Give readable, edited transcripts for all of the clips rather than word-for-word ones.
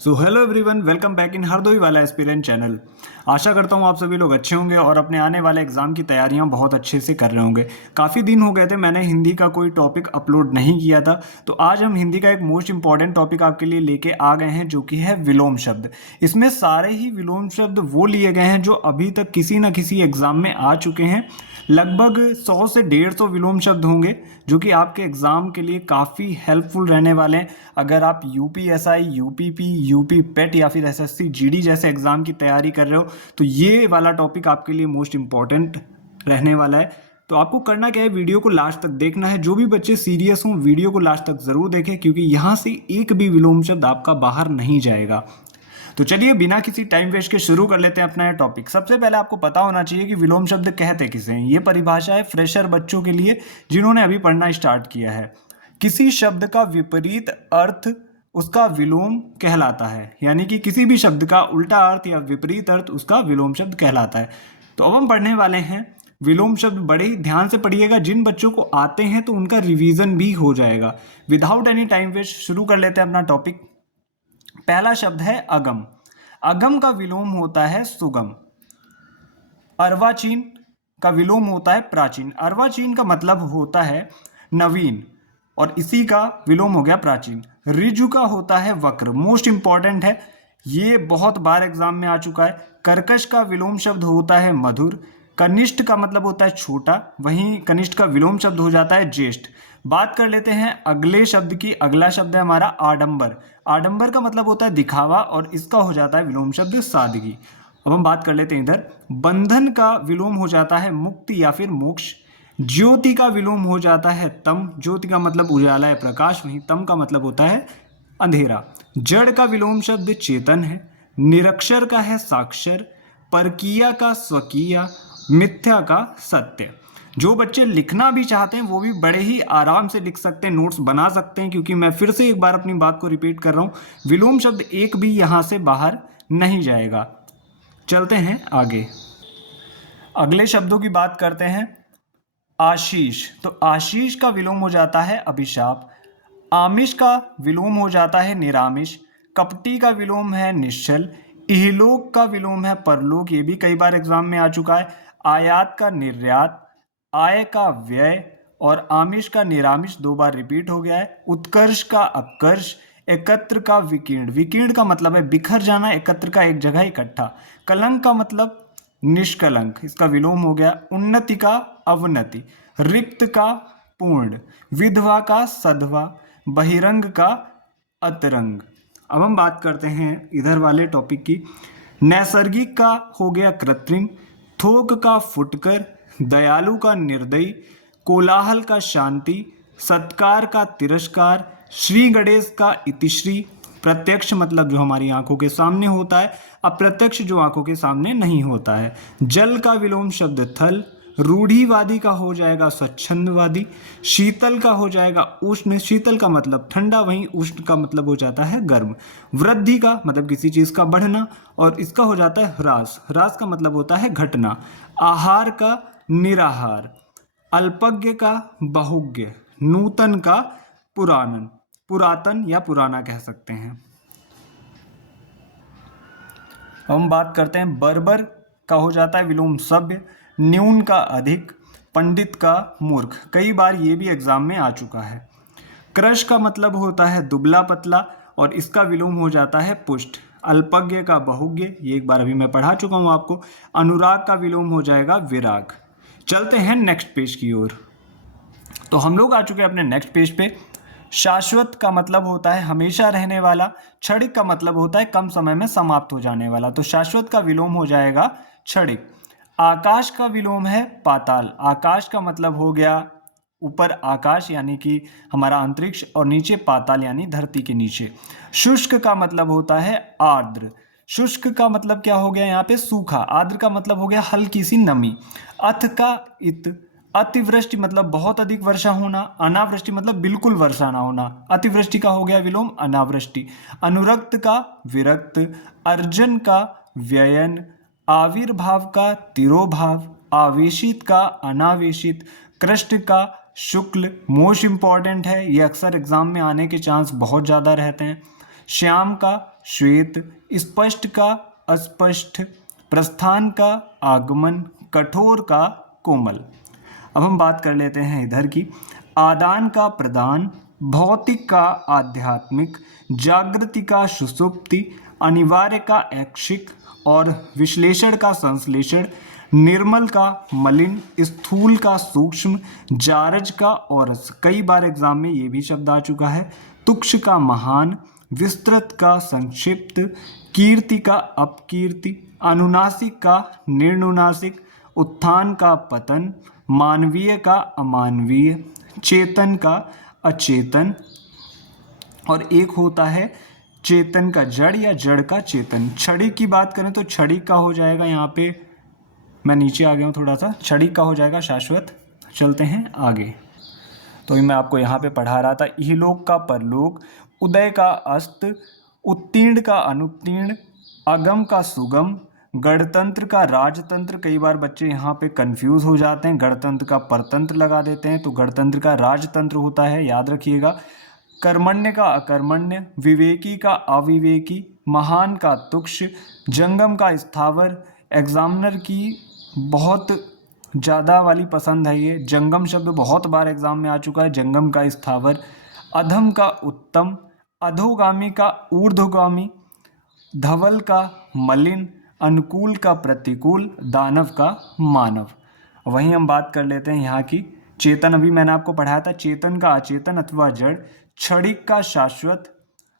So hello everyone, welcome back in Hardoi वाला aspirant channel. आशा करता हूँ आप सभी लोग अच्छे होंगे और अपने आने वाले एग्ज़ाम की तैयारियां बहुत अच्छे से कर रहे होंगे। काफ़ी दिन हो गए थे मैंने हिंदी का कोई टॉपिक अपलोड नहीं किया था, तो आज हम हिंदी का एक मोस्ट इंपॉर्टेंट टॉपिक आपके लिए लेके आ गए हैं, जो कि है विलोम शब्द। इसमें सारे ही विलोम शब्द वो लिए गए हैं जो अभी तक किसी न किसी एग्ज़ाम में आ चुके हैं। लगभग 100 से 150 विलोम शब्द होंगे जो कि आपके एग्ज़ाम के लिए काफ़ी हेल्पफुल रहने वाले हैं। अगर आप यूपीएसआई, यूपीपी, यूपी पेट या फिर एसएससी जीडी जैसे एग्ज़ाम की तैयारी कर रहे हो तो ये वाला टॉपिक आपके लिए मोस्ट इम्पॉर्टेंट रहने वाला है। तो आपको करना क्या है, वीडियो को लास्ट तक देखना है। जो भी बच्चे सीरियस हों वीडियो को लास्ट तक ज़रूर देखें, क्योंकि यहाँ से एक भी विलोम शब्द आपका बाहर नहीं जाएगा। तो चलिए बिना किसी टाइम वेस्ट के शुरू कर लेते हैं अपना ये टॉपिक। सबसे पहले आपको पता होना चाहिए कि विलोम शब्द कहते किसे हैं। ये परिभाषा है फ्रेशर बच्चों के लिए जिन्होंने अभी पढ़ना स्टार्ट किया है। किसी शब्द का विपरीत अर्थ उसका विलोम कहलाता है, यानी कि किसी भी शब्द का उल्टा अर्थ या विपरीत अर्थ उसका विलोम शब्द कहलाता है। तो अब हम पढ़ने वाले हैं विलोम शब्द। बड़े ही ध्यान से पढ़िएगा, जिन बच्चों को आते हैं तो उनका रिवीजन भी हो जाएगा। विदाउट एनी टाइम वेस्ट शुरू कर लेते हैं अपना टॉपिक। पहला शब्द है अगम। अगम का विलोम होता है सुगम। अर्वाचीन का विलोम होता है प्राचीन। अर्वाचीन का मतलब होता है नवीन और इसी का विलोम हो गया प्राचीन। ऋजु का होता है वक्र। मोस्ट इंपॉर्टेंट है, ये बहुत बार एग्जाम में आ चुका है। कर्कश का विलोम शब्द होता है मधुर। कनिष्ठ का मतलब होता है छोटा, वहीं कनिष्ठ का विलोम शब्द हो जाता है ज्येष्ठ। बात कर लेते हैं अगले शब्द की। अगला शब्द है हमारा आडंबर। आडंबर का मतलब होता है दिखावा और इसका हो जाता है विलोम शब्द सादगी। अब हम बात कर लेते हैं इधर। बंधन का विलोम हो जाता है मुक्ति या फिर मोक्ष। ज्योति का विलोम हो जाता है तम। ज्योति का मतलब उजाला है, प्रकाश, वहीं तम का मतलब होता है अंधेरा। जड़ का विलोम शब्द चेतन है। निरक्षर का है साक्षर। परकीय का स्वकीय। मिथ्या का सत्य। जो बच्चे लिखना भी चाहते हैं वो भी बड़े ही आराम से लिख सकते हैं, नोट्स बना सकते हैं, क्योंकि मैं फिर से एक बार अपनी बात को रिपीट कर रहा हूँ, विलोम शब्द एक भी यहाँ से बाहर नहीं जाएगा। चलते हैं आगे, अगले शब्दों की बात करते हैं। आशीष, तो आशीष का विलोम हो जाता है अभिशाप। आमिष का विलोम हो जाता है निरामिष। कपटी का विलोम है निश्चल। इहलोक का विलोम है परलोक, ये भी कई बार एग्जाम में आ चुका है। आयात का निर्यात। आय का व्यय और आमिष का निरामिष दो बार रिपीट हो गया है। उत्कर्ष का अपकर्ष। एकत्र का विकीर्ण। विकीर्ण का मतलब है बिखर जाना, एकत्र का एक जगह इकट्ठा। कलंक का मतलब निष्कलंक, इसका विलोम हो गया। उन्नति का अवनति। रिक्त का पूर्ण। विधवा का सधवा। बहिरंग का अतरंग। अब हम बात करते हैं इधर वाले टॉपिक की। नैसर्गिक का हो गया कृत्रिम। थोक का फुटकर। दयालु का निर्दयी। कोलाहल का शांति। सत्कार का तिरस्कार। श्री गणेश का इतिश्री। प्रत्यक्ष मतलब जो हमारी आंखों के सामने होता है, अप्रत्यक्ष जो आंखों के सामने नहीं होता है। जल का विलोम शब्द थल। रूढ़िवादी का हो जाएगा स्वच्छंदवादी। शीतल का हो जाएगा उष्ण। शीतल का मतलब ठंडा, वहीं उष्ण का मतलब हो जाता है गर्म। वृद्धि का मतलब किसी चीज का बढ़ना और इसका हो जाता है ह्रास। ह्रास का मतलब होता है घटना। आहार का निराहार। अल्पज्ञ का बहुज्ञ। नूतन का पुरातन। पुरातन या पुराना कह सकते हैं। हम बात करते हैं बर्बर का हो जाता है विलोम सभ्य। न्यून का अधिक। पंडित का मूर्ख, कई बार ये भी एग्जाम में आ चुका है। क्रश का मतलब होता है दुबला पतला और इसका विलोम हो जाता है पुष्ट। अल्पज्ञ का बहुज्ञ, ये एक बार अभी मैं पढ़ा चुका हूँ आपको। अनुराग का विलोम हो जाएगा विराग। चलते हैं नेक्स्ट पेज की ओर। तो हम लोग आ चुके हैं अपने नेक्स्ट पेज पे। शाश्वत का मतलब होता है हमेशा रहने वाला। क्षणिक का मतलब होता है कम समय में समाप्त हो जाने वाला, तो शाश्वत का विलोम हो जाएगा क्षणिक। आकाश का विलोम है पाताल। आकाश का मतलब हो गया ऊपर आकाश यानी कि हमारा अंतरिक्ष, और नीचे पाताल यानी धरती के नीचे। शुष्क का मतलब होता है आर्द्र। शुष्क का मतलब क्या हो गया यहाँ पे, सूखा। आर्द्र का मतलब हो गया हल्की सी नमी। अथ का इत। अतिवृष्टि मतलब बहुत अधिक वर्षा होना। अनावृष्टि मतलब बिल्कुल वर्षा ना होना। अतिवृष्टि का हो गया विलोम अनावृष्टि। अनुरक्त का विरक्त। अर्जन का व्ययन। आविर्भाव का तिरोभाव। आवेशित का अनावेशित। कृष्ण का शुक्ल। मोस्ट इंपॉर्टेंट है, ये अक्सर एग्जाम में आने के चांस बहुत ज़्यादा रहते हैं। श्याम का श्वेत, स्पष्ट का अस्पष्ट, प्रस्थान का आगमन, कठोर का कोमल। अब हम बात कर लेते हैं इधर की। आदान का प्रदान, भौतिक का आध्यात्मिक, जागृति का सुषुप्ति, अनिवार्य का ऐच्छिक और विश्लेषण का संश्लेषण, निर्मल का मलिन, स्थूल का सूक्ष्म, जारज का औरस। कई बार एग्जाम में ये भी शब्द आ चुका है। तुक्ष का महान, विस्तृत का संक्षिप्त, कीर्ति का अपकीर्ति, अनुनासिक का निर्नुनासिक, उत्थान का पतन, मानवीय का अमानवीय, चेतन का अचेतन, और एक होता है चेतन का जड़ या जड़ का चेतन। छड़ी की बात करें तो छड़ी का हो जाएगा, यहाँ पे मैं नीचे आ गया हूँ थोड़ा सा, छड़ी का हो जाएगा शाश्वत। चलते हैं आगे। तो मैं आपको यहाँ पे पढ़ा रहा था, इहलोक का परलोक, उदय का अस्त, उत्तीर्ण का अनुत्तीर्ण, अगम का सुगम, गणतंत्र का राजतंत्र। कई बार बच्चे यहाँ पे कंफ्यूज हो जाते हैं, गणतंत्र का परतंत्र लगा देते हैं, तो गणतंत्र का राजतंत्र होता है, याद रखिएगा। कर्मण्य का अकर्मण्य, विवेकी का अविवेकी, महान का तुक्ष, जंगम का स्थावर। एग्जामिनर की बहुत ज़्यादा वाली पसंद है ये, जंगम शब्द बहुत बार एग्जाम में आ चुका है, जंगम का स्थावर। अधम का उत्तम, अधोगामी का ऊर्ध्वगामी, धवल का मलिन, अनुकूल का प्रतिकूल, दानव का मानव। वहीं हम बात कर लेते हैं यहाँ की चेतन। अभी मैंने आपको पढ़ाया था, चेतन का अचेतन अथवा जड़, क्षणिक का शाश्वत,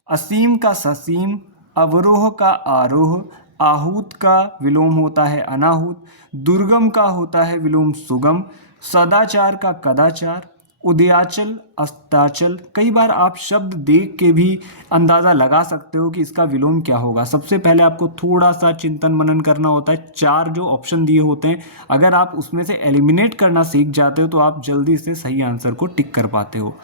असीम का ससीम, अवरोह का आरोह, आहूत का विलोम होता है अनाहूत, दुर्गम का होता है विलोम सुगम, सदाचार का कदाचार, उदयाचल अस्ताचल। कई बार आप शब्द देख के भी अंदाज़ा लगा सकते हो कि इसका विलोम क्या होगा। सबसे पहले आपको थोड़ा सा चिंतन मनन करना होता है। 4 जो ऑप्शन दिए होते हैं, अगर आप उसमें से एलिमिनेट करना सीख जाते हो तो आप जल्दी से सही आंसर को टिक कर पाते हो।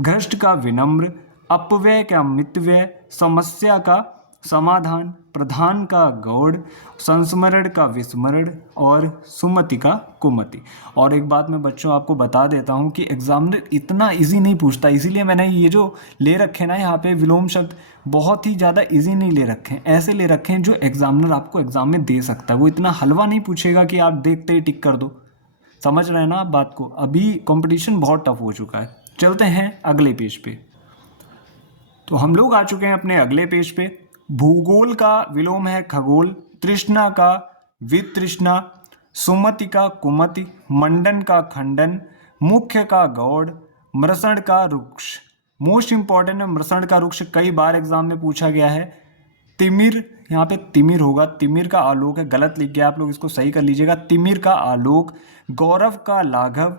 घृष्ट का विनम्र, अपव्यय का मितव्यय, समस्या का समाधान, प्रधान का गौड़, संस्मरण का विस्मरण और सुमति का कुमति। और एक बात मैं बच्चों आपको बता देता हूँ कि एग्जामिनर इतना इजी नहीं पूछता, इसीलिए मैंने ये जो ले रखे ना यहाँ पे विलोम शब्द बहुत ही ज़्यादा इजी नहीं ले रखे हैं, ऐसे ले रखे हैं जो एग्जामिनर आपको एग्जाम में दे सकता है। वो इतना हलवा नहीं पूछेगा कि आप देखते ही टिक कर दो। समझ रहे हैं ना आप बात को? अभी कंपटीशन बहुत टफ हो चुका है। चलते हैं अगले पेज पे। तो हम लोग आ चुके हैं अपने अगले पेज पे। भूगोल का विलोम है खगोल, तृष्णा का वितृष्णा, सुमति का कुमति, मंडन का खंडन, मुख्य का गौड़, मृषण का रुक्ष। मोस्ट इंपॉर्टेंट है मृषण का रुक्ष, कई बार एग्जाम में पूछा गया है। तिमिर, यहाँ पे तिमिर होगा, तिमिर का आलोक है, गलत लिख गया आप लोग, इसको सही कर लीजिएगा। तिमिर का आलोक, गौरव का लाघव,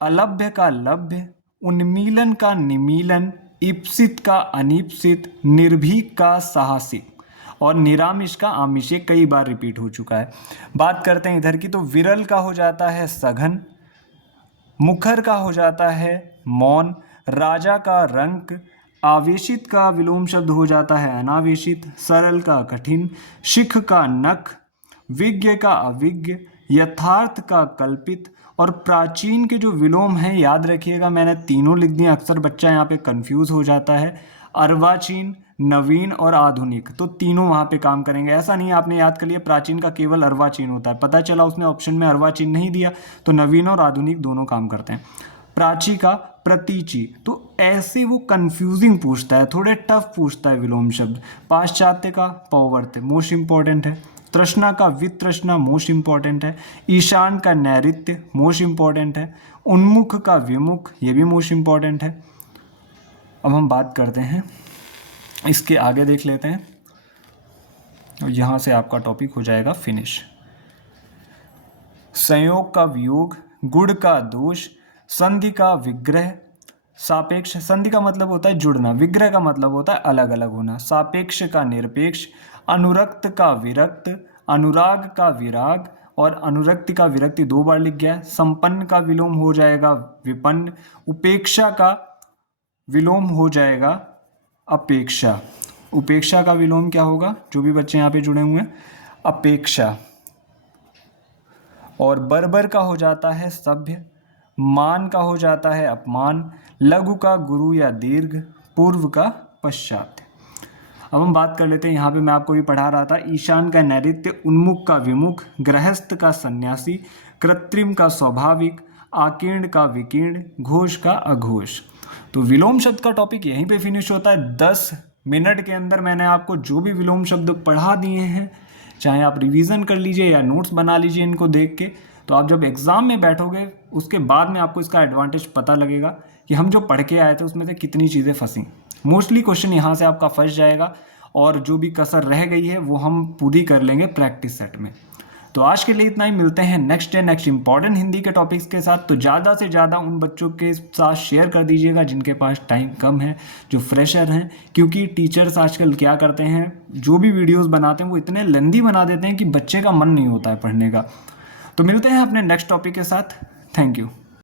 अलभ्य का लभ्य, उन्मीलन का निमीलन, ईप्सित का अनीप्सित, निर्भीक का साहसिक और निरामिष का आमिष। कई बार रिपीट हो चुका है। बात करते हैं इधर की, तो विरल का हो जाता है सघन, मुखर का हो जाता है मौन, राजा का रंक, आवेशित का विलोम शब्द हो जाता है अनावेशित, सरल का कठिन, शिख का नख, विज्ञ का अविज्ञ, यथार्थ का कल्पित। और प्राचीन के जो विलोम हैं याद रखिएगा, मैंने तीनों लिख दिए, अक्सर बच्चा यहाँ पे कंफ्यूज हो जाता है। अर्वाचीन, नवीन और आधुनिक, तो तीनों वहाँ पे काम करेंगे। ऐसा नहीं आपने याद कर लिया प्राचीन का केवल अर्वाचीन होता है, पता चला उसने ऑप्शन में अर्वाचीन नहीं दिया, तो नवीन और आधुनिक दोनों काम करते हैं। प्राची का प्रतीची, तो ऐसे वो कंफ्यूजिंग पूछता है, थोड़े टफ पूछता है विलोम शब्द। पाश्चात्य का पौवर्त्य मोस्ट इंपॉर्टेंट है। तृष्णा का वितृष्णा मोस्ट इंपॉर्टेंट है। ईशान का नैऋत्य मोस्ट इंपॉर्टेंट है। उन्मुख का विमुख, ये भी मोस्ट इंपॉर्टेंट है। अब हम बात करते हैं इसके आगे, देख लेते हैं, और यहाँ से आपका टॉपिक हो जाएगा फिनिश। संयोग का वियोग, गुण का दोष, संधि का विग्रह, सापेक्ष, संधि का मतलब होता है जुड़ना, विग्रह का मतलब होता है अलग अलग होना, सापेक्ष का निरपेक्ष, अनुरक्त का विरक्त, अनुराग का विराग और अनुरक्ति का विरक्ति 2 बार लिख गया। संपन्न का विलोम हो जाएगा विपन्न, उपेक्षा का विलोम हो जाएगा अपेक्षा। उपेक्षा का विलोम क्या होगा, जो भी बच्चे यहाँ पे जुड़े हुए हैं, अपेक्षा। और बर्बर का हो जाता है सभ्य, मान का हो जाता है अपमान, लघु का गुरु या दीर्घ, पूर्व का पश्चात। अब हम बात कर लेते हैं, यहाँ पे मैं आपको भी पढ़ा रहा था, ईशान का नैऋत्य, उन्मुख का विमुख, गृहस्थ का सन्यासी, कृत्रिम का स्वाभाविक, आकीर्ण का विकीर्ण, घोष का अघोष। तो विलोम शब्द का टॉपिक यहीं पे फिनिश होता है। 10 मिनट के अंदर मैंने आपको जो भी विलोम शब्द पढ़ा दिए हैं, चाहे आप रिवीजन कर लीजिए या नोट्स बना लीजिए इनको देख के, तो आप जब एग्ज़ाम में बैठोगे उसके बाद में आपको इसका एडवांटेज पता लगेगा कि हम जो पढ़ के आए थे उसमें से कितनी चीज़ें फंसी। मोस्टली क्वेश्चन यहाँ से आपका फंस जाएगा और जो भी कसर रह गई है वो हम पूरी कर लेंगे प्रैक्टिस सेट में। तो आज के लिए इतना ही, मिलते हैं next day next important Hindi के टॉपिक्स के साथ। तो ज़्यादा से ज़्यादा उन बच्चों के साथ शेयर कर दीजिएगा जिनके पास टाइम कम है, जो फ्रेशर हैं, क्योंकि टीचर्स आजकल क्या करते हैं, जो भी वीडियोस बनाते हैं वो इतने लेंदी बना देते हैं कि बच्चे का मन नहीं होता है पढ़ने का। तो मिलते हैं अपने नेक्स्ट टॉपिक के साथ। Thank you.